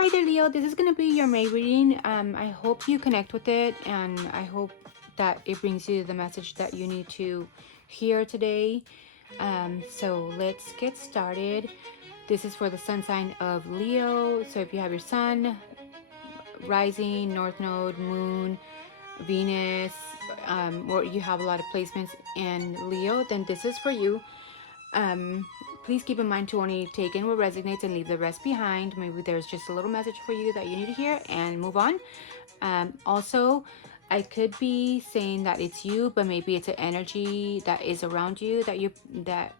Hi there, Leo. This is going to be your May reading. I hope you connect with it, and I hope that it brings you the message that you need to hear today. So let's get started. This is for the sun sign of Leo. So if you have your sun, rising, north node, moon, Venus, or you have a lot of placements in Leo, then this is for you. Please keep in mind to only take in what resonates and leave the rest behind. Maybe there's just a little message for you that you need to hear and move on. Also, I could be saying that it's you, but maybe it's an energy that is around you that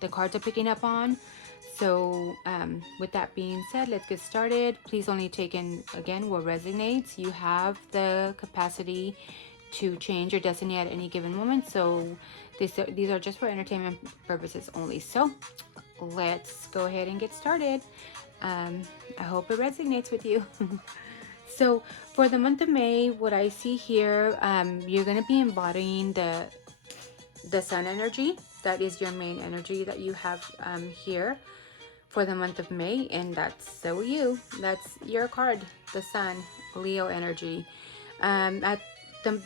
the cards are picking up on. So with that being said, let's get started. Please only take in, again, what resonates. You have the capacity to change your destiny at any given moment. So these are just for entertainment purposes only. So let's go ahead and get started. I hope it resonates with you. So for the month of May, what I see here, you're going to be embodying the sun energy. That is your main energy that you have here for the month of May, and that's so you. That's your card, the sun, Leo energy. At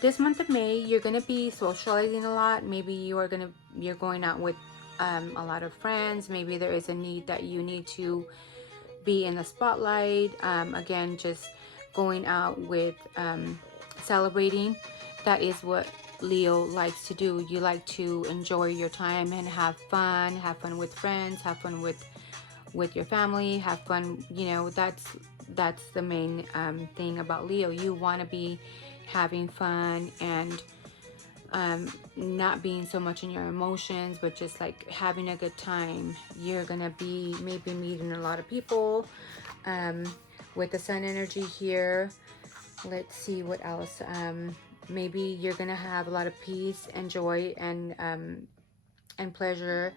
this month of May, you're gonna be socializing a lot. Maybe you're going out with a lot of friends. Maybe there is a need that you need to be in the spotlight. Again, just going out with celebrating. That is what Leo likes to do. You like to enjoy your time and have fun with friends, have fun with your family, have fun. You know, that's the main thing about Leo. You want to be having fun and not being so much in your emotions, but just like having a good time. You're gonna be maybe meeting a lot of people with the sun energy here. Let's see what else. Maybe you're gonna have a lot of peace and joy and pleasure.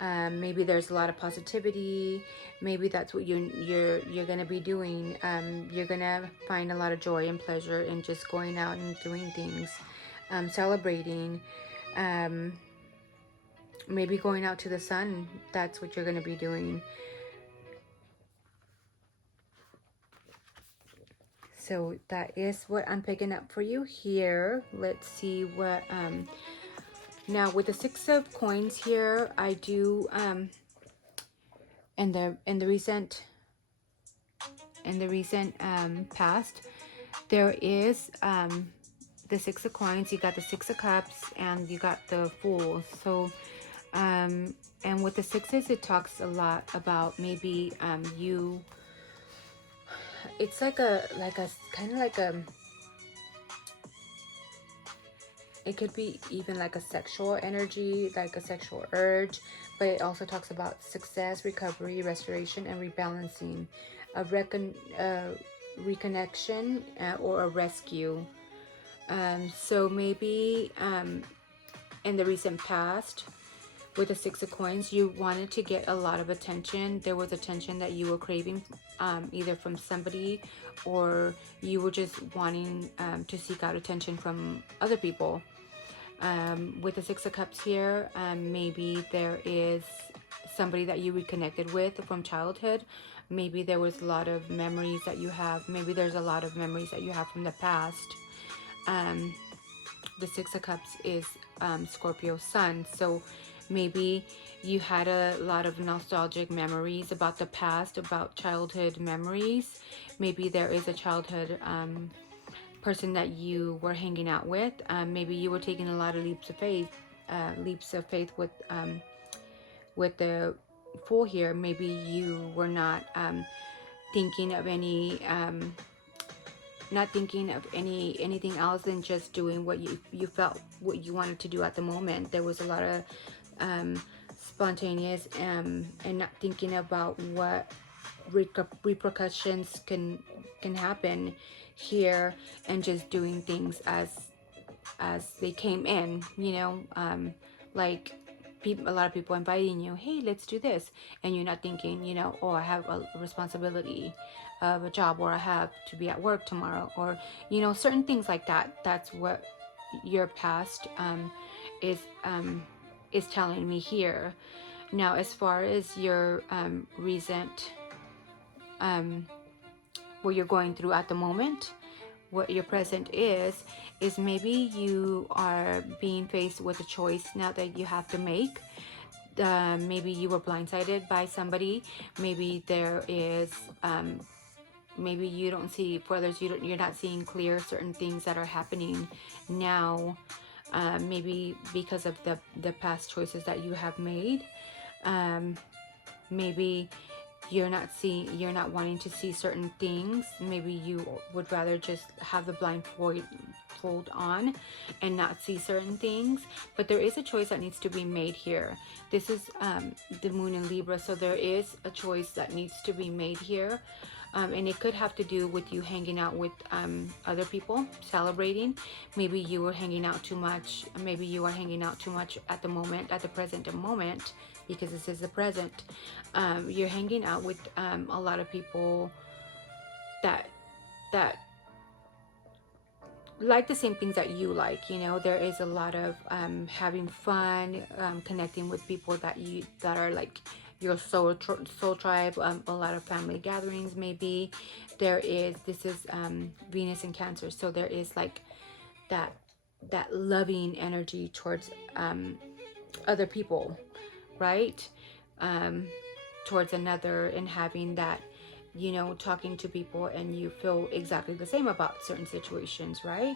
Maybe there's a lot of positivity. Maybe that's what you're gonna be doing. You're gonna find a lot of joy and pleasure in just going out and doing things, celebrating. Maybe going out to the sun. That's what you're gonna be doing. So that is what I'm picking up for you here. Let's see what now with the 6 of coins here, I do in the recent past, there is the 6 of coins. You got the 6 of cups and you got the Fool. So and with the sixes, it talks a lot about maybe you, it's like a kind of like a, it could be even like a sexual energy, like a sexual urge, but it also talks about success, recovery, restoration, and rebalancing, a reconnection, or a rescue. So maybe in the recent past, with the 6 of coins, you wanted to get a lot of attention. There was attention that you were craving, either from somebody, or you were just wanting to seek out attention from other people. With the 6 of cups here, maybe there is somebody that you reconnected with from childhood. Maybe there was a lot of memories that you have. Maybe there's a lot of memories that you have from the past. The 6 of cups is Scorpio sun. So maybe you had a lot of nostalgic memories about the past, about childhood memories. Maybe there is a childhood person that you were hanging out with. Maybe you were taking a lot of leaps of faith with the Fool here. Maybe you were not thinking of any anything else than just doing what you felt, what you wanted to do at the moment. There was a lot of spontaneous and not thinking about what repercussions can happen here, and just doing things as they came in, you know, like a lot of people inviting you, hey, let's do this, and you're not thinking, you know, oh, I have a responsibility of a job, or I have to be at work tomorrow, or, you know, certain things like that. That's what your past is telling me here. Now, as far as your recent what you're going through at the moment. What your present is maybe you are being faced with a choice now that you have to make. Maybe you were blindsided by somebody. Maybe there is maybe you don't see, for others, you're not seeing clear certain things that are happening now, maybe because of the past choices that you have made. Maybe you're not wanting to see certain things. Maybe you would rather just have the blindfold on and not see certain things. But there is a choice that needs to be made here. This is the moon in Libra, so there is a choice that needs to be made here. And it could have to do with you hanging out with other people, celebrating. Maybe you were hanging out too much. Maybe you are hanging out too much at the moment, at the present moment, because this is the present. You're hanging out with a lot of people that like the same things that you like. You know, there is a lot of having fun, connecting with people that are like your soul tribe. A lot of family gatherings. Maybe this is Venus in Cancer, so there is like that loving energy towards other people, right? Towards another, and having that, you know, talking to people and you feel exactly the same about certain situations, right?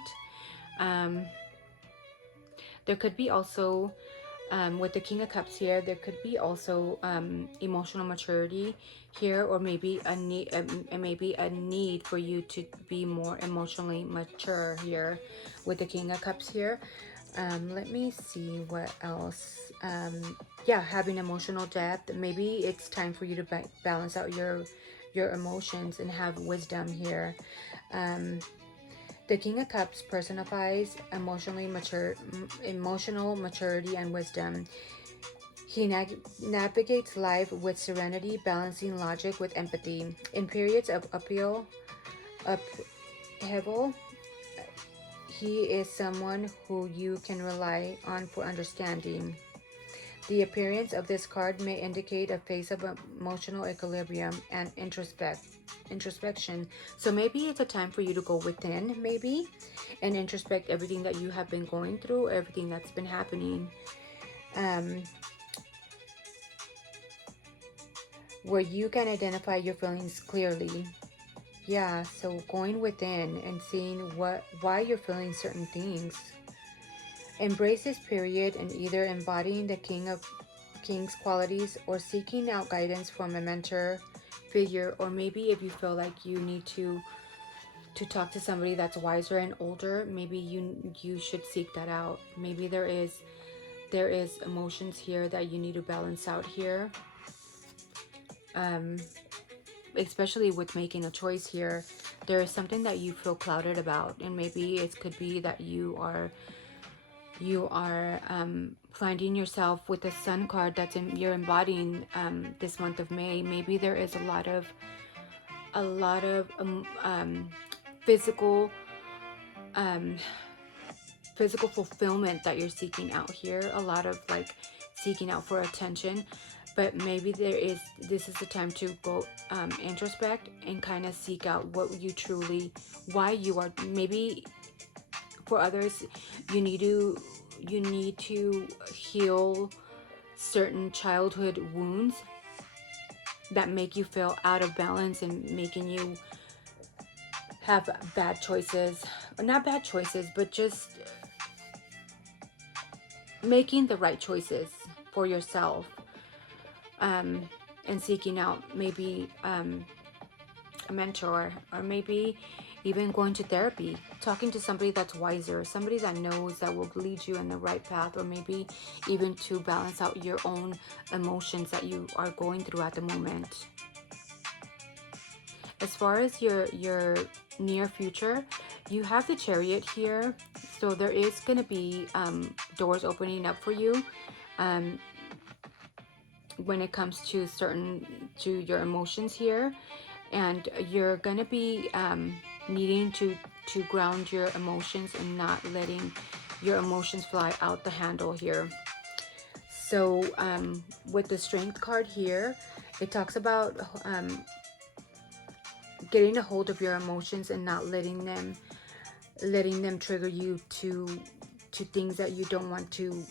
There could be also with the King of Cups here, there could be also emotional maturity here, or maybe a need for you to be more emotionally mature here with the King of Cups here. Let me see what else. Yeah, having emotional depth. Maybe it's time for you to balance out your emotions and have wisdom here. The King of Cups personifies emotional maturity and wisdom. He navigates life with serenity, balancing logic with empathy. In periods of upheaval, he is someone who you can rely on for understanding. The appearance of this card may indicate a phase of emotional equilibrium and introspection. So maybe it's a time for you to go within, maybe, and introspect everything that you have been going through, everything that's been happening. Where you can identify your feelings clearly. Yeah, so going within and seeing why you're feeling certain things. Embrace this period and either embodying the King's qualities or seeking out guidance from a mentor figure, or maybe if you feel like you need to talk to somebody that's wiser and older, maybe you should seek that out. Maybe there is emotions here that you need to balance out here. Especially with making a choice here, there is something that you feel clouded about, and maybe it could be that you are finding yourself with the Sun card you're embodying this month of May. Maybe there is a lot of physical fulfillment that you're seeking out here, a lot of like seeking out for attention. But maybe this is the time to go introspect and kind of seek out why you are. Maybe for others, you need to heal certain childhood wounds that make you feel out of balance and making you have bad choices. Or not bad choices, but just making the right choices for yourself. And seeking out maybe a mentor, or maybe even going to therapy, talking to somebody that's wiser, somebody that knows, that will lead you in the right path, or maybe even to balance out your own emotions that you are going through at the moment. As far as your near future, you have the Chariot here, so there is going to be doors opening up for you when it comes to your emotions here, and you're going to be needing to ground your emotions and not letting your emotions fly out the handle here. So with the Strength card here, it talks about getting a hold of your emotions and not letting them trigger you to things that you don't want to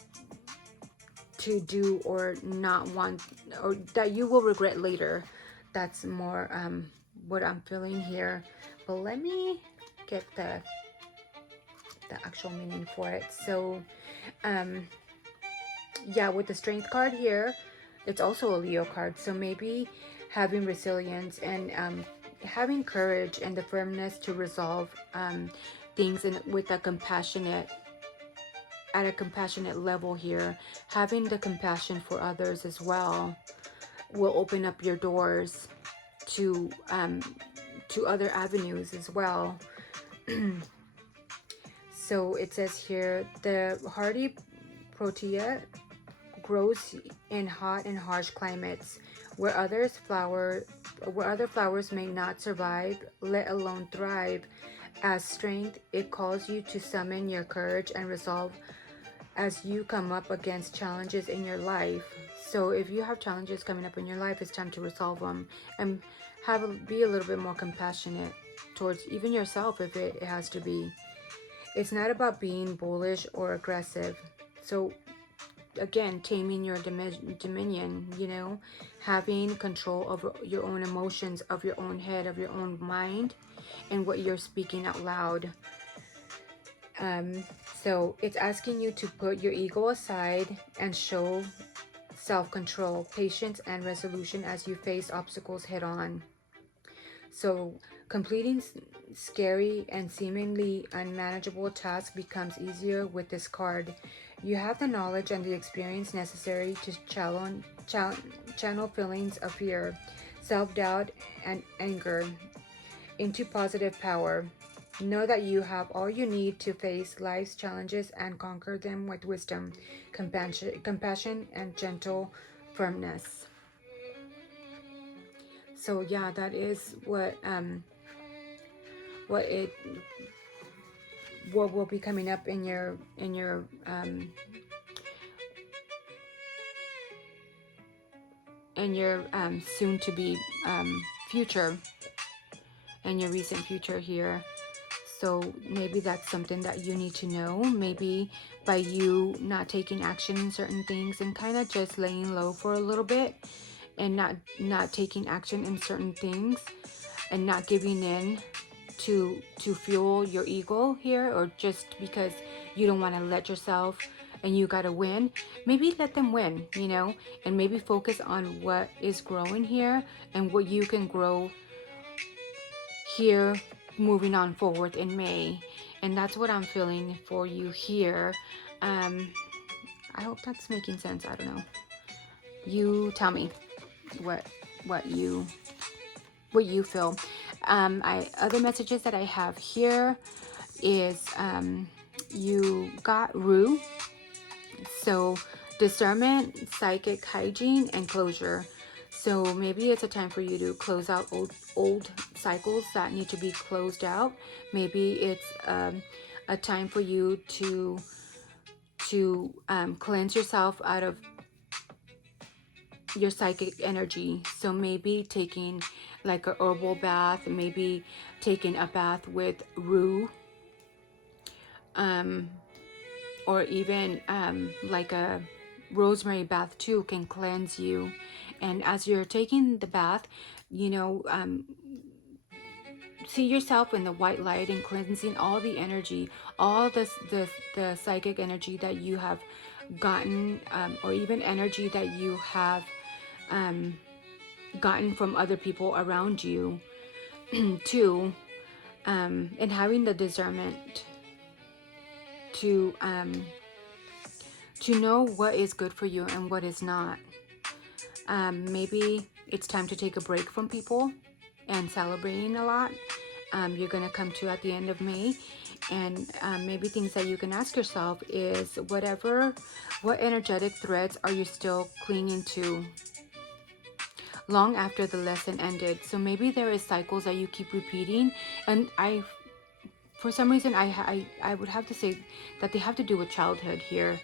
do, or not want, or that you will regret later. That's more what I'm feeling here. But let me get the actual meaning for it. So yeah, with the Strength card here, it's also a Leo card. So maybe having resilience and having courage and the firmness to resolve things with a compassionate, at a compassionate level here. Having the compassion for others as well will open up your doors to other avenues as well. So it says here, the hardy protea grows in hot and harsh climates where other flowers may not survive, let alone thrive. As strength, it calls you to summon your courage and resolve as you come up against challenges in your life. So if you have challenges coming up in your life, it's time to resolve them and be a little bit more compassionate towards even yourself if it has to be. It's not about being bullish or aggressive. So again, taming your dominion, you know, having control over your own emotions, of your own head, of your own mind, and what you're speaking out loud. So it's asking you to put your ego aside and show self-control, patience, and resolution as you face obstacles head on. So completing scary and seemingly unmanageable tasks becomes easier with this card. You have the knowledge and the experience necessary to channel feelings of fear, self-doubt, and anger into positive power. Know that you have all you need to face life's challenges and conquer them with wisdom, compassion, and gentle firmness. So yeah, that is what will be coming up in your soon to be future, in your recent future here. So maybe that's something that you need to know. Maybe by you not taking action in certain things and kind of just laying low for a little bit and not taking action in certain things and not giving in to fuel your ego here, or just because you don't want to let yourself and you got to win, maybe let them win, you know, and maybe focus on what is growing here and what you can grow here moving on forward in May. And that's what I'm feeling for you here. I hope that's making sense. I don't know. You tell me what you feel. Other messages that I have here is you got 𝓒. So discernment, psychic hygiene, and closure. So maybe it's a time for you to close out old cycles that need to be closed out. Maybe it's a time for you to cleanse yourself out of your psychic energy. So maybe taking like a herbal bath, maybe taking a bath with 𝓒, or even like a rosemary bath too can cleanse you. And as you're taking the bath, you know, see yourself in the white light and cleansing all the energy, all the psychic energy that you have gotten, or even energy that you have gotten from other people around you too, and having the discernment to know what is good for you and what is not. Maybe it's time to take a break from people and celebrating a lot. You're going to come to at the end of May. And maybe things that you can ask yourself is what energetic threads are you still clinging to long after the lesson ended? So maybe there is cycles that you keep repeating, and for some reason I would have to say that they have to do with childhood here.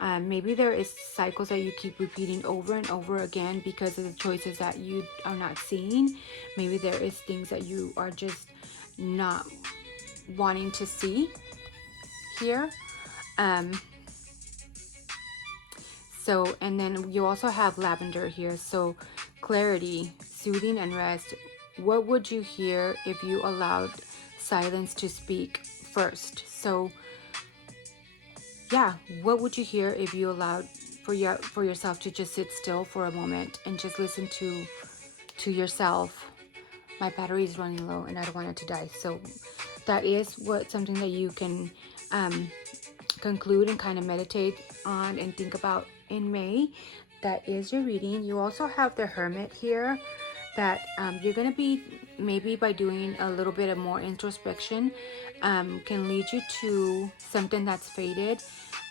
Maybe there is cycles that you keep repeating over and over again because of the choices that you are not seeing. Maybe there is things that you are just not wanting to see here. So, and then you also have lavender here. So clarity, soothing, and rest. What would you hear if you allowed silence to speak first? So yeah, what would you hear if you allowed for yourself to just sit still for a moment and just listen to yourself? My battery is running low and I don't want it to die. So that is something that you can conclude and kind of meditate on and think about in May. That is your reading. You also have the Hermit here, that you're going to be, maybe by doing a little bit of more introspection, can lead you to something that's fated.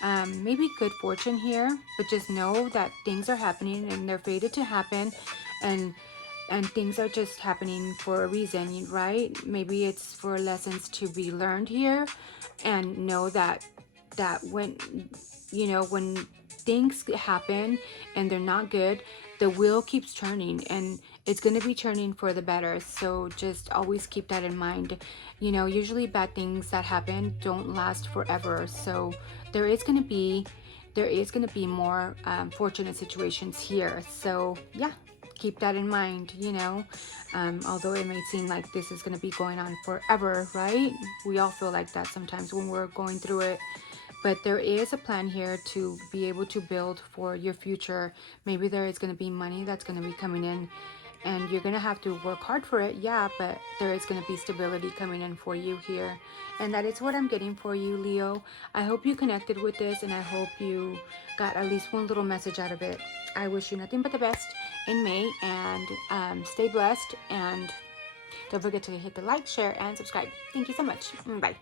Maybe good fortune here, but just know that things are happening and they're fated to happen, and things are just happening for a reason, right? Maybe it's for lessons to be learned here, and know that when, you know, when things happen and they're not good, the wheel keeps turning, and it's going to be turning for the better. So just always keep that in mind. You know, usually bad things that happen don't last forever. So there is going to be more fortunate situations here. So yeah, keep that in mind, you know. Although it may seem like this is going to be going on forever, right? We all feel like that sometimes when we're going through it. But there is a plan here to be able to build for your future. Maybe there is going to be money that's going to be coming in, and you're going to have to work hard for it, yeah, but there is going to be stability coming in for you here. And that is what I'm getting for you, Leo. I hope you connected with this, and I hope you got at least one little message out of it. I wish you nothing but the best in May, and stay blessed, and don't forget to hit the like, share, and subscribe. Thank you so much. Bye.